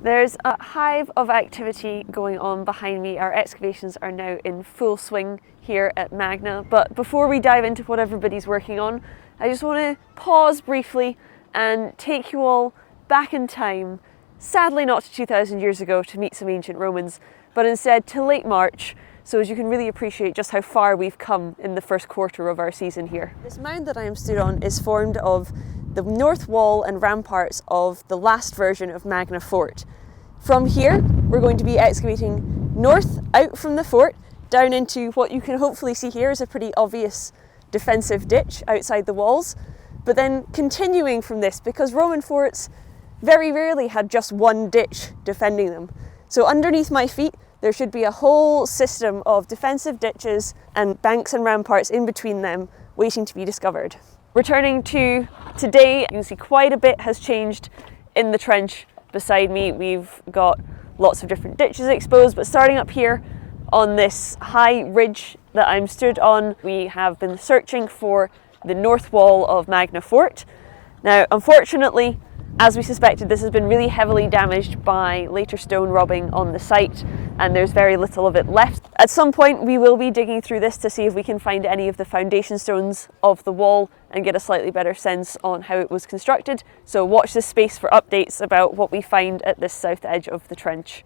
There's a hive of activity going on behind me. Our excavations are now in full swing here at Magna. But before we dive into what everybody's working on, I just want to pause briefly and take you all back in time, sadly not to 2,000 years ago to meet some ancient Romans, but instead to late March, so as you can really appreciate just how far we've come in the first quarter of our season here. This mound that I am stood on is formed of the north wall and ramparts of the last version of Magna Fort. From here, we're going to be excavating north out from the fort, down into what you can hopefully see here is a pretty obvious defensive ditch outside the walls, but then continuing from this, because Roman forts very rarely had just one ditch defending them. So underneath my feet, there should be a whole system of defensive ditches and banks and ramparts in between them waiting to be discovered. Returning to today, you can see quite a bit has changed in the trench beside me. We've got lots of different ditches exposed, but starting up here on this high ridge that I'm stood on, we have been searching for the north wall of Magna Fort. Now, unfortunately, as we suspected, this has been really heavily damaged by later stone robbing on the site, and there's very little of it left. At some point, we will be digging through this to see if we can find any of the foundation stones of the wall and get a slightly better sense on how it was constructed. So watch this space for updates about what we find at this south edge of the trench.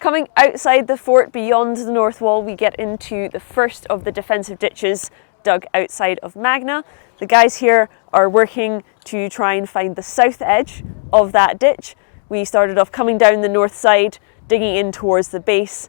Coming outside the fort beyond the north wall, we get into the first of the defensive ditches dug outside of Magna. The guys here are working to try and find the south edge of that ditch. We started off coming down the north side, digging in towards the base.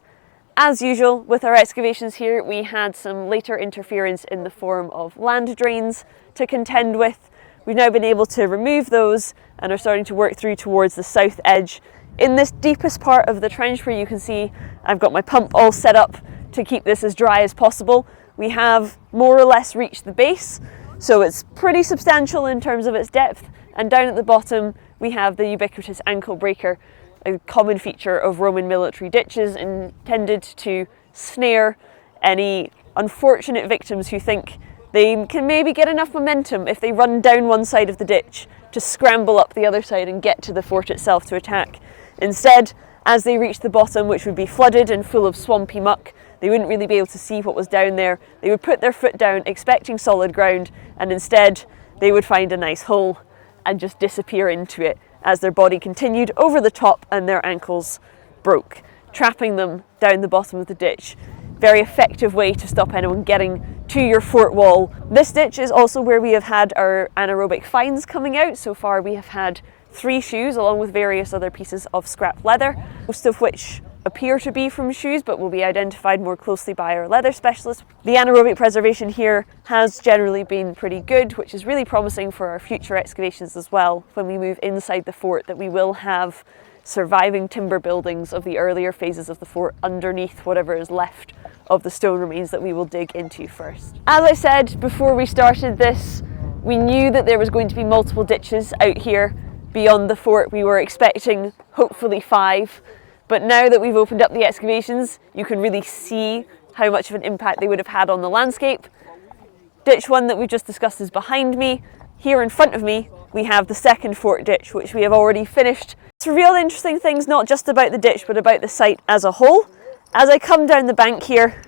As usual with our excavations here, we had some later interference in the form of land drains to contend with. We've now been able to remove those and are starting to work through towards the south edge. In this deepest part of the trench, where you can see I've got my pump all set up to keep this as dry as possible, we have more or less reached the base, so it's pretty substantial in terms of its depth, and down at the bottom we have the ubiquitous ankle breaker, a common feature of Roman military ditches intended to snare any unfortunate victims who think they can maybe get enough momentum if they run down one side of the ditch to scramble up the other side and get to the fort itself to attack. Instead, as they reach the bottom, which would be flooded and full of swampy muck, they wouldn't really be able to see what was down there. They would put their foot down expecting solid ground, and instead they would find a nice hole and just disappear into it as their body continued over the top and their ankles broke, trapping them down the bottom of the ditch. Very effective way to stop anyone getting to your fort wall. This ditch is also where we have had our anaerobic finds coming out. So far we have had 3 shoes along with various other pieces of scrap leather, most of which appear to be from shoes but will be identified more closely by our leather specialist. The anaerobic preservation here has generally been pretty good, which is really promising for our future excavations as well. When we move inside the fort, that we will have surviving timber buildings of the earlier phases of the fort underneath whatever is left of the stone remains that we will dig into first. As I said before we started this, we knew that there was going to be multiple ditches out here beyond the fort. We were expecting hopefully 5. But now that we've opened up the excavations, you can really see how much of an impact they would have had on the landscape. Ditch 1 that we just discussed is behind me. Here in front of me, we have the second fort ditch, which we have already finished. It's revealed interesting things, not just about the ditch, but about the site as a whole. As I come down the bank here,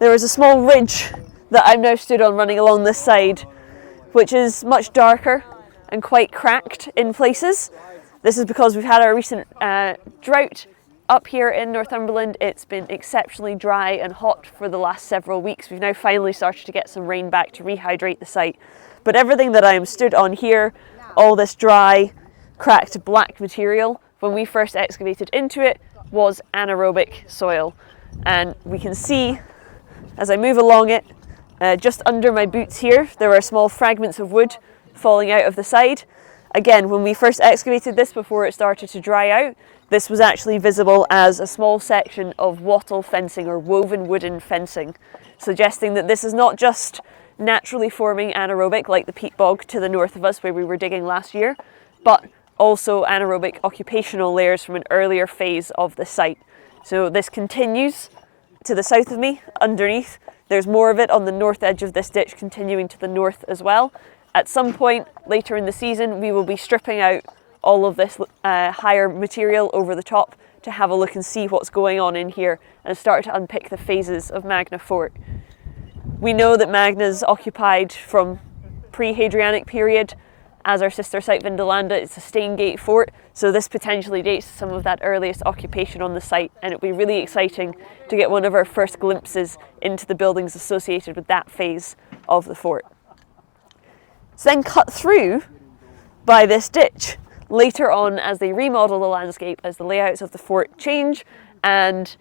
there is a small ridge that I'm now stood on running along this side, which is much darker and quite cracked in places. This is because we've had our recent drought. Up here in Northumberland, it's been exceptionally dry and hot for the last several weeks. We've now finally started to get some rain back to rehydrate the site. But everything that I am stood on here, all this dry, cracked black material, when we first excavated into it, was anaerobic soil. And we can see, as I move along it, just under my boots here, there are small fragments of wood falling out of the side. Again, when we first excavated this before it started to dry out, this was actually visible as a small section of wattle fencing or woven wooden fencing, suggesting that this is not just naturally forming anaerobic like the peat bog to the north of us where we were digging last year, but also anaerobic occupational layers from an earlier phase of the site. So this continues to the south of me, underneath. There's more of it on the north edge of this ditch, continuing to the north as well. At some point later in the season, we will be stripping out all of this higher material over the top to have a look and see what's going on in here and start to unpick the phases of Magna Fort. We know that Magna's occupied from pre-Hadrianic period. As our sister site Vindolanda, it's a Steingate fort, so this potentially dates to some of that earliest occupation on the site, and it'll be really exciting to get one of our first glimpses into the buildings associated with that phase of the fort. It's then cut through by this ditch. Later on, as they remodel the landscape, as the layouts of the fort change and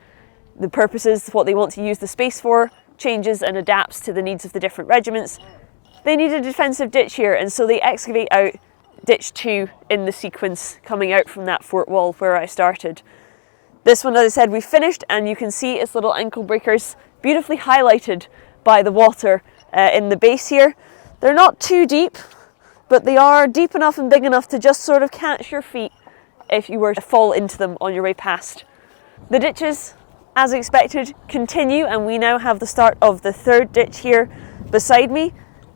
the purposes, what they want to use the space for, changes and adapts to the needs of the different regiments, they need a defensive ditch here, and so they excavate out ditch 2 in the sequence coming out from that fort wall where I started. This one, as I said, we finished, and you can see its little ankle breakers beautifully highlighted by the water in the base here. They're not too deep, but they are deep enough and big enough to just sort of catch your feet if you were to fall into them on your way past. The ditches, as expected, continue, and we now have the start of the 3rd ditch here beside me.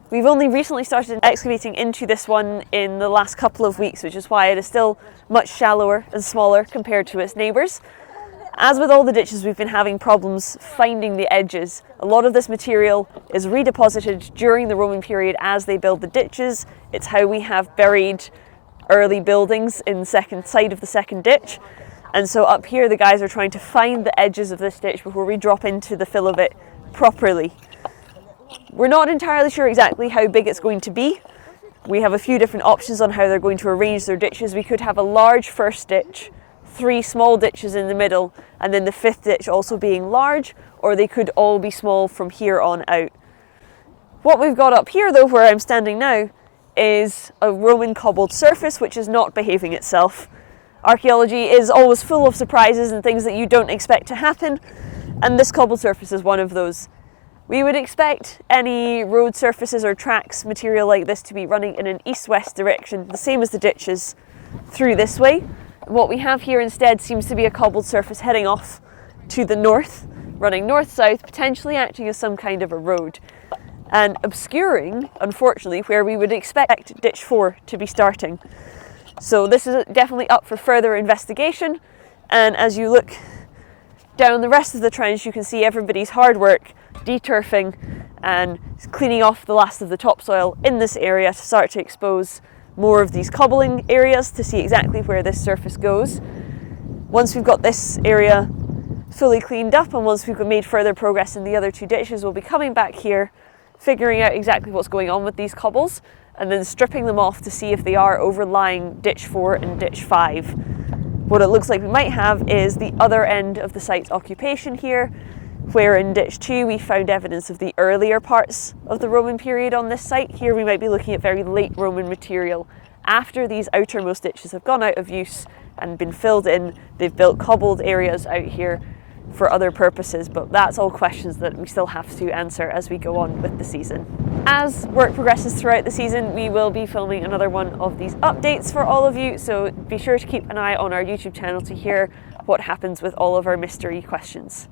We've only recently started excavating into this one in the last couple of weeks, which is why it is still much shallower and smaller compared to its neighbours. As with all the ditches, we've been having problems finding the edges. A lot of this material is redeposited during the Roman period as they build the ditches. It's how we have buried early buildings in the second side of the 2nd ditch. And so up here, the guys are trying to find the edges of this ditch before we drop into the fill of it properly. We're not entirely sure exactly how big it's going to be. We have a few different options on how they're going to arrange their ditches. We could have a large first ditch, 3 small ditches in the middle, and then the 5th ditch also being large, or they could all be small from here on out. What we've got up here, though, where I'm standing now, is a Roman cobbled surface which is not behaving itself. Archaeology is always full of surprises and things that you don't expect to happen, and this cobbled surface is one of those. We would expect any road surfaces or tracks material like this to be running in an east-west direction, the same as the ditches, through this way. What we have here instead seems to be a cobbled surface heading off to the north, running north-south, potentially acting as some kind of a road, and obscuring, unfortunately, where we would expect ditch 4 to be starting. So this is definitely up for further investigation, and as you look down the rest of the trench, you can see everybody's hard work deturfing and cleaning off the last of the topsoil in this area to start to expose more of these cobbling areas to see exactly where this surface goes. Once we've got this area fully cleaned up and once we've made further progress in the other 2 ditches, we'll be coming back here, figuring out exactly what's going on with these cobbles and then stripping them off to see if they are overlying ditch 4 and ditch 5. What it looks like we might have is the other end of the site's occupation here, where in ditch 2 we found evidence of the earlier parts of the Roman period on this site. Here we might be looking at very late Roman material. After these outermost ditches have gone out of use and been filled in, they've built cobbled areas out here for other purposes, but that's all questions that we still have to answer as we go on with the season. As work progresses throughout the season, we will be filming another one of these updates for all of you, so be sure to keep an eye on our YouTube channel to hear what happens with all of our mystery questions.